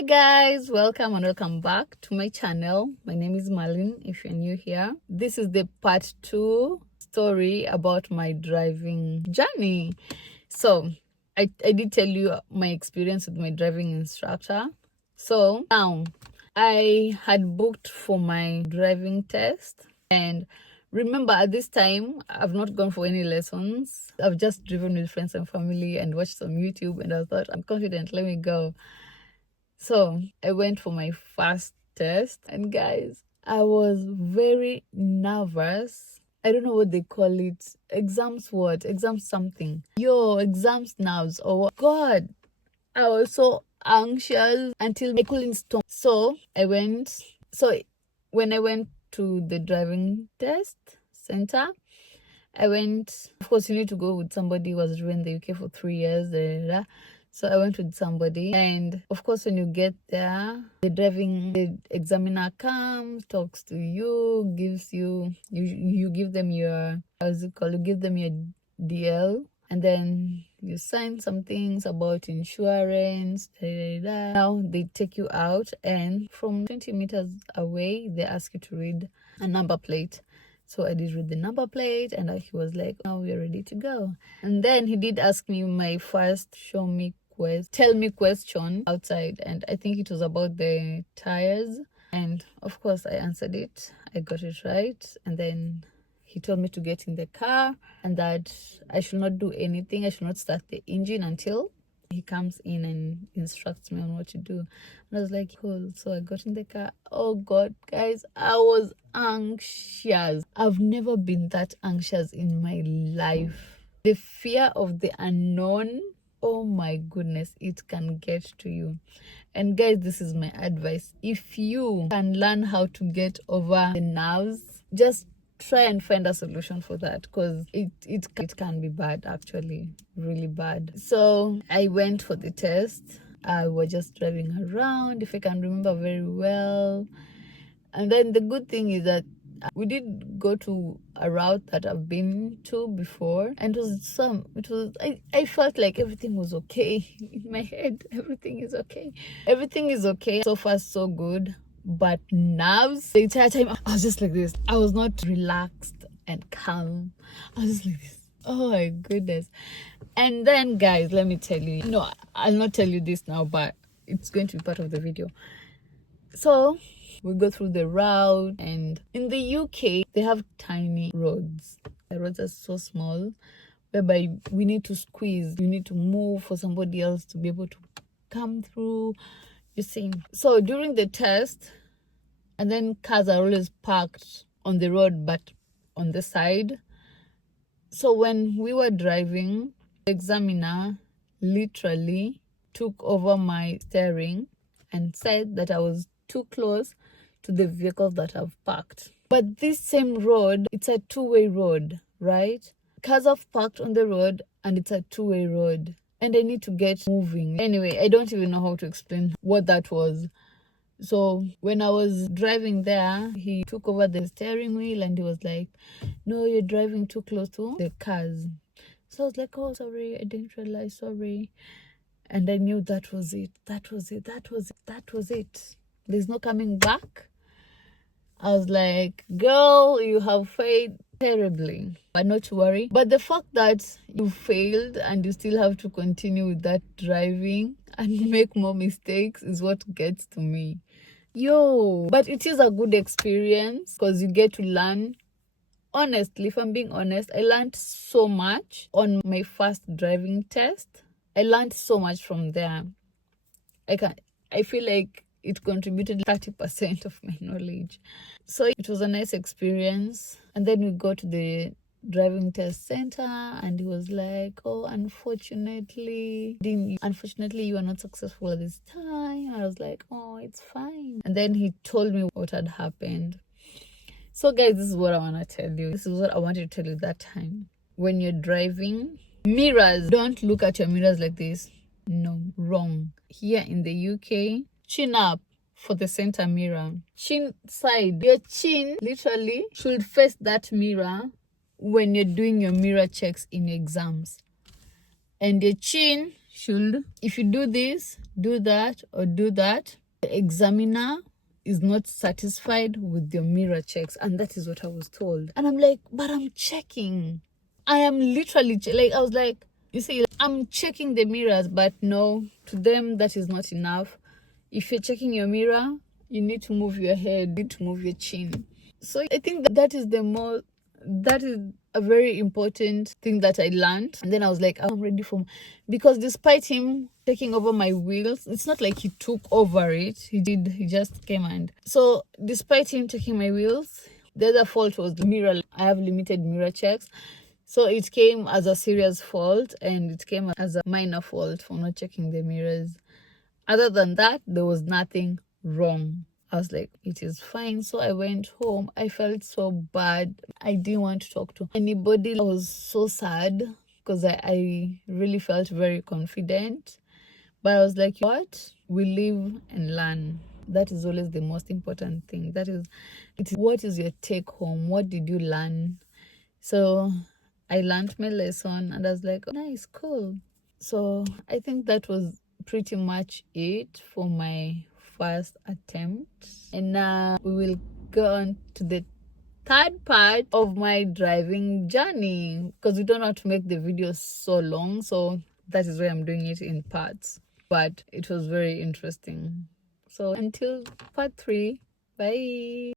Hi guys, welcome back to my channel. My name is Marlene. If you're new here, this is the part 2 story about my driving journey. So I did tell you my experience with my driving instructor. So now I had booked for my driving test, and remember, at this time I've not gone for any lessons. I've just driven with friends and family and watched some YouTube, and I thought, I'm confident, let me go. So I went for my first test, and guys, I was very nervous. I don't know what they call it. Exams what? Exams something. Exams nerves. Oh God. I was so anxious until I couldn't stop. So when I went to the driving test center, I went, of course, you need to go with somebody who was driven in the UK for 3 years. So I went with somebody, and of course, when you get there, the examiner comes, talks to you, gives you give them your, how's it called? You give them your DL, and then you sign some things about insurance. Now they take you out, and from 20 meters away, they ask you to read a number plate. So I did read the number plate, and he was like, now we're ready to go. And then he did ask me my first tell me question outside, and I think it was about the tires. And of course I answered it. I got it right. And then he told me to get in the car and that I should not do anything. I should not start the engine until he comes in and instructs me on what to do. And I was like, cool. So I got in the car. Oh God, guys, I was anxious. I've never been that anxious in my life. The fear of the unknown, oh my goodness, it can get to you. And guys, this is my advice. If you can learn how to get over the nerves, just try and find a solution for that, because it can be bad, actually, really bad. So I went for the test. I was just driving around, if I can remember very well. And then the good thing is that we did go to a route that I've been to before, and I felt like everything was okay in my head. Everything is okay so far, so good. But nerves, the entire time I was just like this. I was not relaxed and calm. I was just like this. Oh my goodness. And then guys, let me tell you, no, I'll not tell you this now, but it's going to be part of the video. So we go through the route, and in the UK they have tiny roads. The roads are so small, whereby we need to squeeze, you need to move for somebody else to be able to come through, you see. So during the test, and then cars are always parked on the road but on the side. So when we were driving, the examiner literally took over my steering and said that I was too close to the vehicles that I've parked. But this same road, it's a two-way road, right? Cars have parked on the road, and it's a two-way road, and I need to get moving. Anyway, I don't even know how to explain what that was. So when I was driving there, he took over the steering wheel, and he was like, no, you're driving too close to the cars. So I was like, oh, sorry, I didn't realize, sorry. And I knew that was it. There's no coming back. I was like, girl, you have failed terribly, but not to worry. But the fact that you failed and you still have to continue with that driving and make more mistakes is what gets to me. But it is a good experience, because you get to learn. Honestly, if I'm being honest, I learned so much on my first driving test. I learned so much from there. I feel like it contributed 30% of my knowledge. So it was a nice experience. And then we go to the driving test center, and he was like, oh, unfortunately you are not successful at this time. I was like, oh, it's fine. And then he told me what had happened. So guys, this is what I want to tell you. This is what I wanted to tell you that time. When you're driving, mirrors, don't look at your mirrors like this. No, wrong. Here in the UK, chin up for the center mirror. Chin side. Your chin literally should face that mirror when you're doing your mirror checks in your exams. And your chin should, if you do this, do that, or do that, the examiner is not satisfied with your mirror checks. And that is what I was told. And I'm like, but I'm checking. I am literally like, I was like, you see, I'm checking the mirrors, but no, to them that is not enough. If you're checking your mirror, you need to move your head, you need to move your chin. So I think that is a very important thing that I learned. And then I was like, I'm ready for, because despite him taking over my wheels, it's not like he took over it. He just came. And so despite him taking my wheels, the other fault was the mirror. I have limited mirror checks. So it came as a serious fault, and it came as a minor fault for not checking the mirrors. Other than that, there was nothing wrong. I was like, it is fine. So I went home. I felt so bad. I didn't want to talk to anybody. I was so sad because I really felt very confident. But I was like, what? We live and learn. That is always the most important thing. What is your take home? What did you learn? So I learned my lesson, and I was like, oh, nice, cool. So I think that was pretty much it for my first attempt. And now we will go on to the third part of my driving journey, because we don't want to make the video so long. So that is why I'm doing it in parts. But it was very interesting. So until part 3, bye.